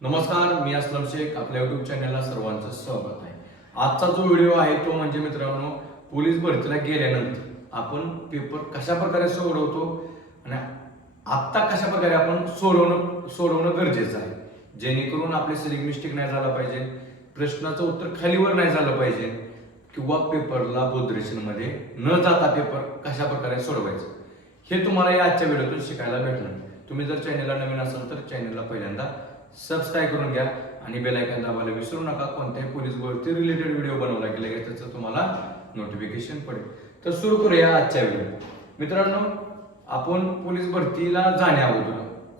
नमस्कार मी असलम शेख. आपल्या युट्यूब चॅनलला सर्वांचं स्वागत आहे. आजचा जो व्हिडिओ आहे तो म्हणजे मित्रांनो पोलीस भरतीला गेल्यानंतर आपण पेपर कशा प्रकारे सोडवतो आणि आत्ता कशा प्रकारे आपण सोडवणं सोडवणं गरजेचं आहे? जेणेकरून आपले सिलिंग मिस्टेक नाही झाला पाहिजे प्रश्नाचं उत्तर खालीवर नाही झालं पाहिजे किंवा पेपरला मध्ये न जाता पेपर कशा प्रकारे सोडवायचं? हे तुम्हाला या आजच्या व्हिडिओतून शिकायला भेटणार. तुम्ही जर चॅनलला नवीन असाल तर चॅनलला पहिल्यांदा सबस्क्राईब करून घ्या आणि बेल आयकॉन दाबायला विसरू नका. कोणत्याही पोलीस गोष्टी रिलेटेड व्हिडिओ बनवला गेला की त्याचं तुम्हाला नोटिफिकेशन पडेल. तर सुरू करूया आजच्या व्हिडिओ मित्रांनो आपण पोलीस भरतीला जाण्या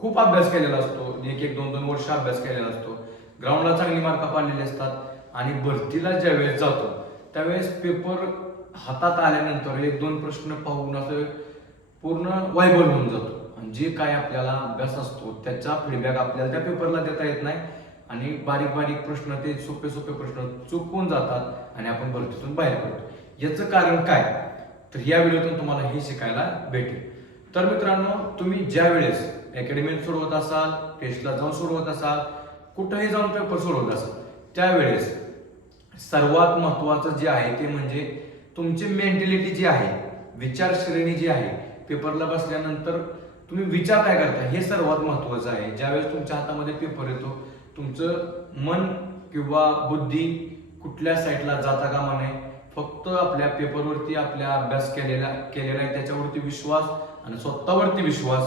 खूप अभ्यास केलेला असतो. एक एक दोन दोन वर्ष अभ्यास केलेला असतो. ग्राउंडला चांगली मार्क पाडलेले असतात आणि भरतीला ज्यावेळेस जातो त्यावेळेस पेपर हातात आल्यानंतर एक दोन प्रश्न पाहून असं पूर्ण वायबल होऊन जातो. जे काय आपल्याला अभ्यास असतो त्याचा फीडबॅक आपल्याला त्या पेपरला देता येत नाही. आणि बारीक बारीक प्रश्न ते सोपे सोपे प्रश्न चुकून जातात आणि आपण भरतीतून बाहेर पडतो. याचं कारण काय? तर या व्हिडिओतून तुम्हाला हे शिकायला भेटेल. तर मित्रांनो तुम्ही ज्या वेळेस अकॅडमीत सोडवत असाल टेस्टला जाऊन सोडवत असाल कुठंही जाऊन पेपर सोडवत असाल त्यावेळेस सर्वात महत्वाचं जे आहे ते म्हणजे तुमची मेंटॅलिटी जी आहे विचारश्रेणी जी आहे पेपरला बसल्यानंतर तुम्ही विचार काय करता? हे सर्वात महत्वाचं आहे. ज्यावेळेस तुमच्या हातामध्ये पेपर येतो तुमचं मन किंवा बुद्धी कुठल्या साईडला जाता कामा नये. फक्त आपल्या पेपरवरती आपल्या अभ्यास केलेला केलेला आहे त्याच्यावरती विश्वास आणि स्वतःवरती विश्वास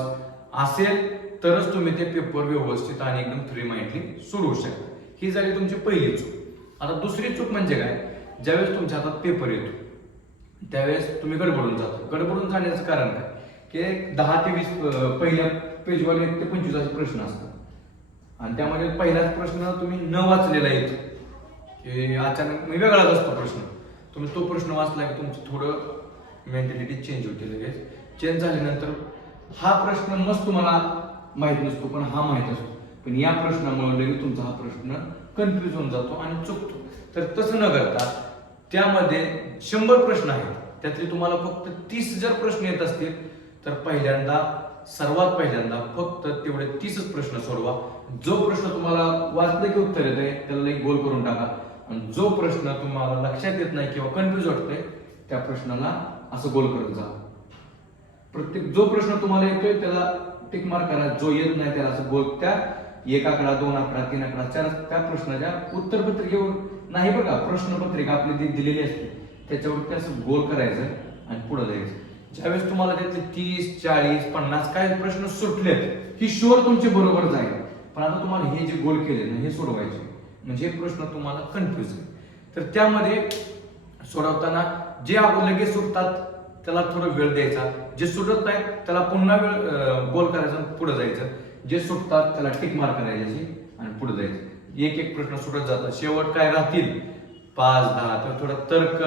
असेल तरच तुम्ही ते पेपर व्यवस्थित आणि एकदम फ्री माइंडली सुरू होऊ शकता. ही झाली तुमची पहिली चूक. आता दुसरी चूक म्हणजे काय? ज्यावेळेस तुमच्या हातात पेपर येतो त्यावेळेस तुम्ही गडबडून जाता. गडबडून जाण्याचं कारण काय? की एक दहा ते वीस पहिल्या पेजवर एक ते पंचवीस प्रश्न असतात. आणि त्यामध्ये पहिलाच प्रश्न तुम्ही न वाचलेला येतो. की अचानक म्हणजे वेगळाच असतो प्रश्न. तुम्ही तो प्रश्न वाचला की तुमचं थोडं मेंटॅलिटी चेंज होते लगेच. चेंज झाल्यानंतर हा प्रश्न मस्त तुम्हाला माहीत नसतो पण हा माहीत असतो. पण या प्रश्नामुळे लगेच तुमचा हा प्रश्न कन्फ्युज होऊन जातो आणि चुकतो. तर तसं न करता त्यामध्ये शंभर प्रश्न आहेत. त्यातले तुम्हाला फक्त तीस जर प्रश्न येत असतील तर पहिल्यांदा सर्वात पहिल्यांदा फक्त तेवढे तीसच प्रश्न सोडवा. जो प्रश्न तुम्हाला वाचलं की उत्तर येते त्याला एक गोल करून टाका. आणि जो प्रश्न तुम्हाला लक्षात येत नाही किंवा कन्फ्युज वाटतोय त्या प्रश्नाला असं गोल करत जा. प्रत्येक जो प्रश्न तुम्हाला येतोय त्याला टिक मार्क करा. जो येत नाही त्याला असं गोल त्या एक आकडा दोन आकडा तीन आकडा चार त्या प्रश्नाच्या उत्तरपत्रिकेवर नाही बघा प्रश्नपत्रिका आपली जी दिलेली असते. त्याच्यावर असं गोल करायचं आणि पुढे जायचं. ज्यावेळेस तुम्हाला त्यातले तीस चाळीस पन्नास काय प्रश्न सुटलेत ही शुअर तुमचे बरोबर जाईल. पण आता तुम्हाला हे जे गोल केले ना हे सोडवायचे म्हणजे हे प्रश्न तुम्हाला कन्फ्युज आहे तर त्यामध्ये सोडवताना जे आपण लगेच सुटतात त्याला थोडं वेळ द्यायचा. जे सुटत नाही त्याला पुन्हा वेळ गोल करायचा पुढे जायचं. जे सुटतात त्याला टिक मार करायची आणि पुढे जायचं. एक एक प्रश्न सुटत जातात. शेवट काय राहतील? पाच दहा. तर थोडं तर्क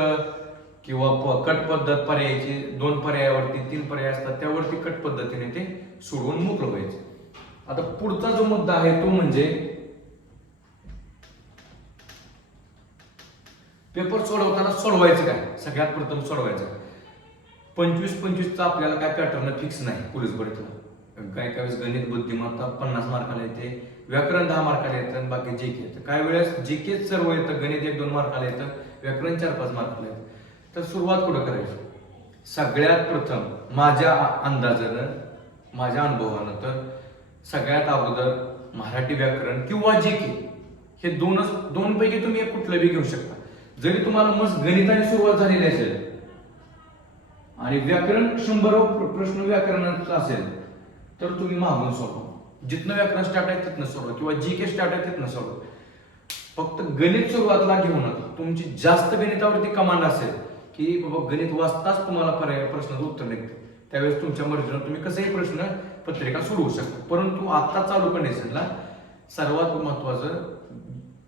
किंवा कट पद्धत पर्यायाची दोन पर्यायावरती तीन पर्याय असतात त्यावरती कट पद्धतीने ते सोडवून मोकळं व्हायचं. आता पुढचा जो मुद्दा आहे तो म्हणजे पेपर सोडवताना सोडवायचं काय? सगळ्यात प्रथम सोडवायचं. पंचवीस पंचवीसचा आपल्याला काय पॅटर्न फिक्स नाही पोलीस भरतीला काय काय वेळेस गणित बुद्धिमत्ता पन्नास मार्काला येते व्याकरण दहा मार्काला येतं आणि बाकी जे के येतं. काय वेळेस जे के सर्व येतं गणित एक दोन मार्काला येतं व्याकरण चार पाच मार्काला येतं. तर सुरुवात कुठं करायची? सगळ्यात प्रथम माझ्या अंदाजानं माझ्या अनुभवानं तर सगळ्यात अगोदर मराठी व्याकरण किंवा जी के हे दोनच दोनपैकी तुम्ही एक कुठलं बी घेऊ शकता. जरी तुम्हाला मस्त गणिताने सुरुवात झालेली असेल आणि व्याकरण शंभर प्रश्न व्याकरणाचा असेल तर तुम्ही मागून सोडवा. जिथनं व्याकरण स्टार्ट आहे तिथनं सोडवा किंवा जी के स्टार्ट आहे तिथनं सोडवा. फक्त गणित सुरुवातला घेऊ नका. तुमची जास्त गणितावरती कमांड असेल की बाबा गणित वाचताच तुम्हाला पर्याय प्रश्नाचं उत्तर निघतं. त्यावेळेस तुमच्या मर्जीनं तुम्ही कसंही प्रश्न पत्रिका सोडवू शकता. परंतु आता चालू कंडिशनला सर्वात महत्वाचं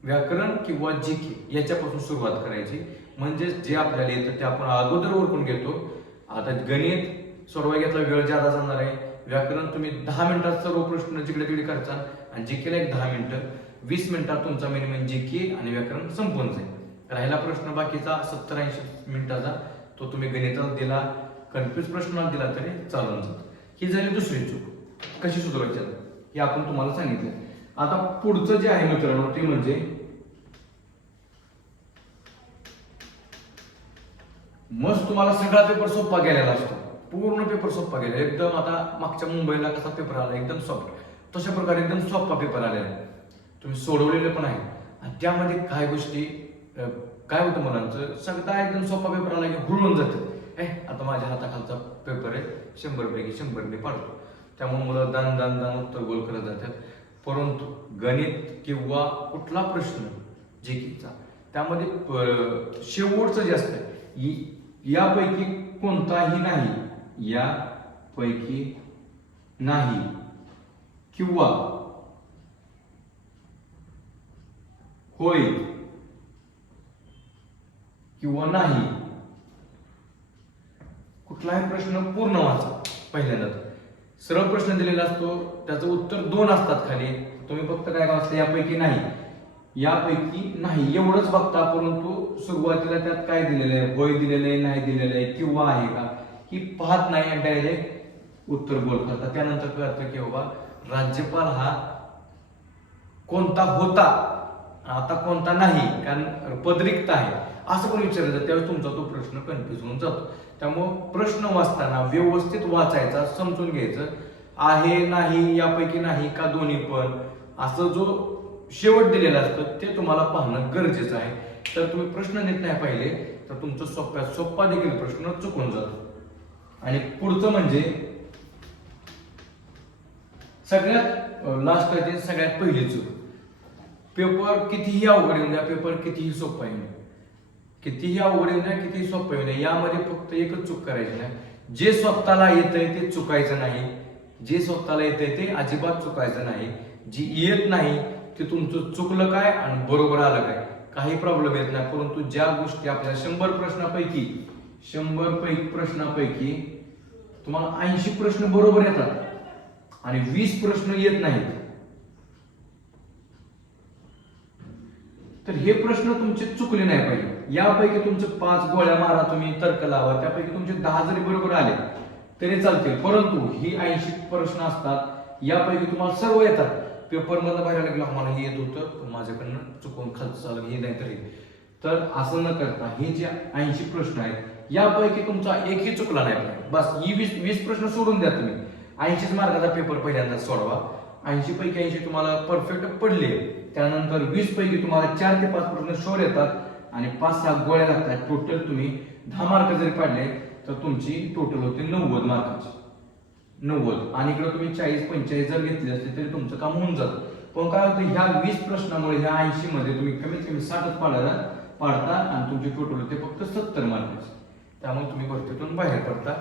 व्याकरण किंवा जी के याच्यापासून सुरुवात करायची. म्हणजेच जे आपल्याला येतं ते आपण अगोदर ओळखून घेतो. आता गणित सोडवाय घेतला वेळ जादा जाणार आहे. व्याकरण तुम्ही दहा मिनिटात सर्व प्रश्न जिकडे तिकडे करचाल आणि जी केला एक दहा मिनिटं वीस मिनिटात तुमचा मिनिमम जी के आणि व्याकरण संपून जाईल. राहिला प्रश्न बाकीचा सत्तर ऐंशी मिनिटाचा तो तुम्ही गणिताला दिला कन्फ्युज प्रश्नाला दिला तरी चालून जातो. ही झाली दुसरी चूक. कशी सुधारायची हे आपण तुम्हाला सांगितलं. आता पुढचं जे आहे मित्रांनो ते म्हणजे मस्त तुम्हाला सगळा पेपर सोपा गेलेला असतो. पूर्ण पेपर सोपा गेला एकदम आता मागच्या मुंबईला कसा पेपर आला एकदम सॉफ्ट तशा प्रकारे एकदम सोपा पेपर आलेला आहे. तुम्ही सोडवलेले पण आहे. आणि त्यामध्ये काही गोष्टी काय होतं मुलांचं? सगळा एकदम सोपा पेपर आला की हुळून जातं. ए आता माझ्या हाताखालचा पेपर आहे शंभरपैकी शंभर मी पाडतो. त्यामुळे मुलं दान दान दान उत्तर गोल करत जातात. परंतु गणित किंवा कुठला प्रश्न जे कीचा त्यामध्ये शेवटचं जे असतं यापैकी कोणताही नाही यापैकी नाही. किंवा होय किंवा नाही? कुठलाही प्रश्न पूर्ण वाचा पहिल्यांदा सरळ प्रश्न दिलेला असतो त्याचं उत्तर दोन असतात खाली. तुम्ही फक्त काय वाचता यापैकी नाही. यापैकी नाही एवढंच बघता परंतु सुरुवातीला त्यात काय दिलेलं आहे? वय दिलेलं आहे नाही दिलेलं आहे किंवा आहे का? ही पाहत नाही आणि डायरेक्ट उत्तर बोलतात. करतात त्यानंतर कळतं की बाबा राज्यपाल हा कोणता होता आता कोणता नाही कारण पदरिक्त आहे. असं कोणी विचारलं जातं त्यावेळेस तुमचा तो प्रश्न कन्फ्यूज होऊन जातो. त्यामुळं प्रश्न वाचताना व्यवस्थित वाचायचा समजून घ्यायचं आहे नाही यापैकी नाही का दोन्ही पण असं जो शेवट दिलेला असतं ते तुम्हाला पाहणं गरजेचं आहे. तर तुम्ही प्रश्न नीट नाही पाहिले तर तुमचं सोप्यात सोप्पा देखील प्रश्न चुकून जातो. आणि पुढचं म्हणजे सगळ्यात लास्ट आहे सगळ्यात पहिली चूक. पेपर कितीही अवघड येऊन द्या पेपर कितीही सोपा येऊन द्या. कितीही अवघड येऊ नये कितीही सोपं येऊ नये यामध्ये फक्त एकच चूक करायची नाही. जे स्वतःला येतंय ते चुकायचं नाही. जे स्वतःला येतंय ते अजिबात चुकायचं नाही. जी येत नाही ते तुमचं चुकलं काय आणि बरोबर आलं काय? काही प्रॉब्लेम येत नाही. परंतु ज्या गोष्टी आपल्या शंभर प्रश्नापैकी शंभर पैकी प्रश्नापैकी तुम्हाला ऐंशी प्रश्न बरोबर येतात आणि वीस प्रश्न येत नाहीत. तर हे प्रश्न तुमचे चुकले नाही पाहिजे. यापैकी तुमचं पाच गोळ्या मारा तुम्ही तर्क लावा. त्यापैकी तुमचे दहा जरी बरोबर आले तरी चालतील. परंतु ही ऐंशी प्रश्न असतात. यापैकी तुम्हाला सर्व येतात. पेपर मधनं बाहेर लागलं आम्हाला हे येत होतं माझ्याकडनं चुकून खर्च चाललं हे नाही तरी. तर असं न करता हे जे ऐंशी प्रश्न आहेत यापैकी तुमचा एकही चुकला नाही पाहिजे. बस ही वीस वीस प्रश्न सोडून द्या तुम्ही. ऐंशीच मार्काचा पेपर पहिल्यांदा सोडवा. ऐंशी पैकी ऐंशी तुम्हाला परफेक्ट पडले. त्यानंतर वीस पैकी तुम्हाला चार ते पाच प्रश्न शोर येतात. आणि पाच सहा गोळ्या लागतात. टोटल तुम्ही दहा मार्क जरी पाडले तर तुमची टोटल होते नव्वद मार्काची नव्वद. आणि इकडे तुम्ही चाळीस पंचेचाळीस जर घेतले असते तरी तुमचं काम होऊन जातं. पण काय होतं ह्या वीस प्रश्नामुळे ह्या ऐंशी मध्ये तुम्ही कमीत कमी साठच पाडायला पाडता आणि तुमची टोटल होते फक्त सत्तर मार्काची त्यामुळे तुम्ही भरतीतून बाहेर पडता.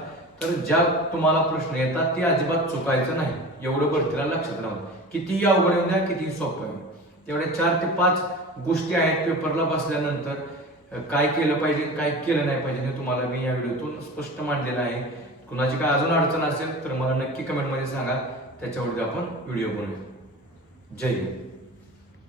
तर ज्या तुम्हाला प्रश्न येतात ते अजिबात चुकायचं नाही. एवढं भरतीला लक्षात राहून. कितीही अवघड येऊन द्या कितीही सोपं येऊन तेवढ्या चार ते पाच गोष्टी आहेत पेपरला बसल्यानंतर काय केलं पाहिजे काय केलं नाही पाहिजे हे तुम्हाला मी या व्हिडिओतून स्पष्ट मांडलेलं आहे. कुणाची काय अजून अडचण असेल तर मला नक्की कमेंटमध्ये सांगा. त्याच्यावरती आपण व्हिडिओ बनवूया जय हिंद.